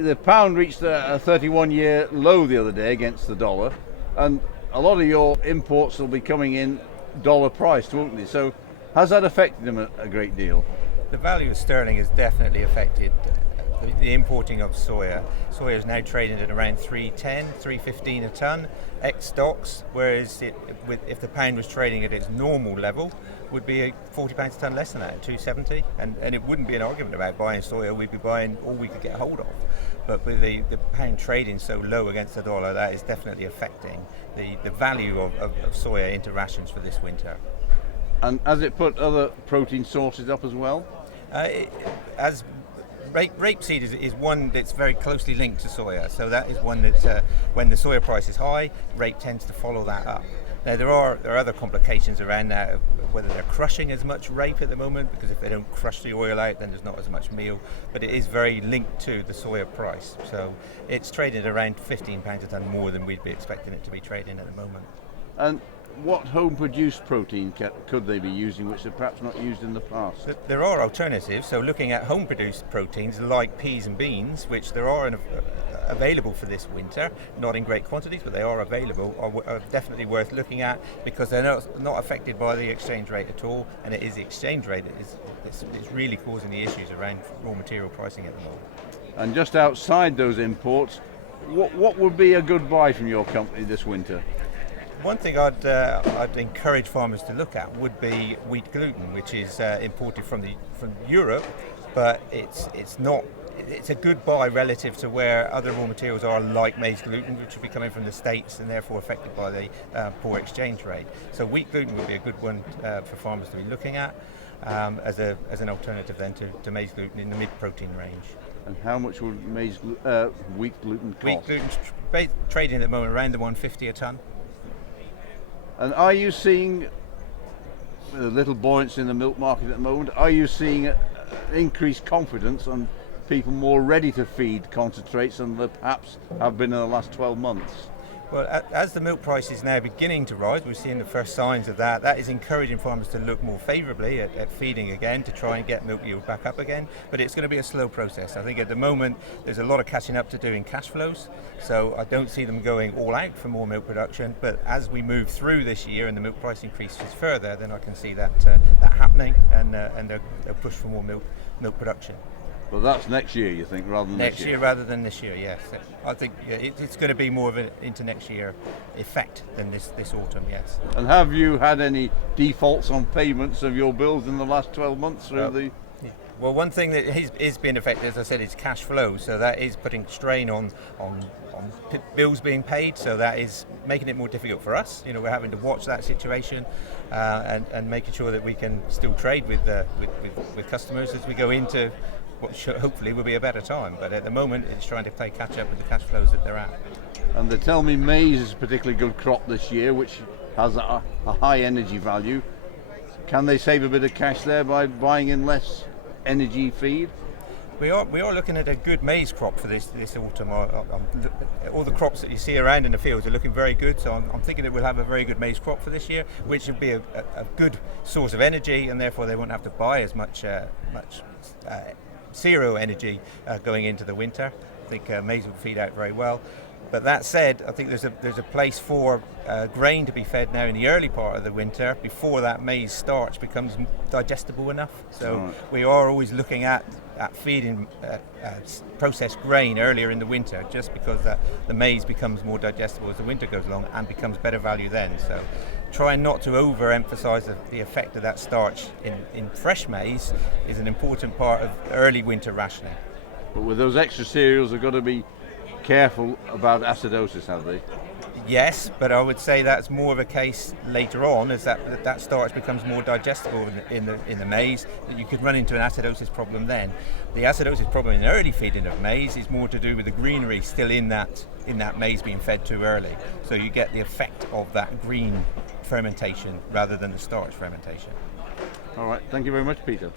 the pound reached a 31-year low the other day against the dollar, and a lot of your imports will be coming in dollar priced, won't they? So has that affected them a great deal? The value of sterling has definitely affected the importing of soya. Soya is now trading at around 310, 315 a tonne, ex-stocks, whereas if the pound was trading at its normal level, would be £40 a tonne less than that, at 270, and it wouldn't be an argument about buying soya. We'd be buying all we could get hold of. But with the pound trading so low against the dollar, that is definitely affecting the value of soya into rations for this winter. And has it put other protein sources up as well? As rapeseed is one that's very closely linked to soya, so that is one that when the soya price is high, rape tends to follow that up. Now there are other complications around that, whether they're crushing as much rape at the moment, because if they don't crush the oil out, then there's not as much meal, but it is very linked to the soya price. So it's traded around £15 a tonne more than we'd be expecting it to be trading at the moment. And what home-produced protein could they be using, which are perhaps not used in the past? There are alternatives. So looking at home-produced proteins like peas and beans, which there are available for this winter, not in great quantities, but they are available, are definitely worth looking at, because they're not affected by the exchange rate at all, and it is the exchange rate that is really causing the issues around raw material pricing at the moment. And just outside those imports, what would be a good buy from your company this winter? One thing I'd encourage farmers to look at would be wheat gluten, which is imported from Europe, but it's a good buy relative to where other raw materials are, like maize gluten, which will be coming from the States and therefore affected by the poor exchange rate. So wheat gluten would be a good one for farmers to be looking at as an alternative then to maize gluten in the mid-protein range. And how much would wheat gluten cost? Wheat gluten trading at the moment around the 150 a tonne. And are you seeing, with a little buoyancy in the milk market at the moment, are you seeing increased confidence and people more ready to feed concentrates than they perhaps have been in the last 12 months? Well, as the milk price is now beginning to rise, we're seeing the first signs of that. That is encouraging farmers to look more favourably at feeding again, to try and get milk yield back up again. But it's going to be a slow process. I think at the moment there's a lot of catching up to do in cash flows, so I don't see them going all out for more milk production. But as we move through this year and the milk price increases further, then I can see that happening, and they'll push for more milk production. Well, that's next year, you think, rather than next this year? Rather than this year, yes. I think it's going to be more of an into next year effect than this autumn, yes. And have you had any defaults on payments of your bills in the last 12 months through Well, one thing that is being affected, as I said, is cash flow. So that is putting strain on bills being paid. So that is making it more difficult for us. We're having to watch that situation and making sure that we can still trade with customers as we go into what hopefully will be a better time, but at the moment it's trying to play catch up with the cash flows that they're at. And they tell me maize is a particularly good crop this year, which has a high energy value. Can they save a bit of cash there by buying in less energy feed? We are looking at a good maize crop for this autumn. All the crops that you see around in the fields are looking very good, so I'm thinking that we'll have a very good maize crop for this year, which will be a good source of energy, and therefore they won't have to buy as much zero energy going into the winter. I think maize will feed out very well. But that said, I think there's a place for grain to be fed now in the early part of the winter before that maize starch becomes digestible enough. So we are always looking at feeding processed grain earlier in the winter, just because the maize becomes more digestible as the winter goes along and becomes better value then. So trying not to overemphasize the effect of that starch in fresh maize is an important part of early winter rationing. But with those extra cereals, they've got to be careful about acidosis, have they? Yes, but I would say that's more of a case later on, as that starch becomes more digestible in the maize, that you could run into an acidosis problem then. The acidosis problem in early feeding of maize is more to do with the greenery still in that maize being fed too early. So you get the effect of that green fermentation rather than the starch fermentation. All right, thank you very much, Peter.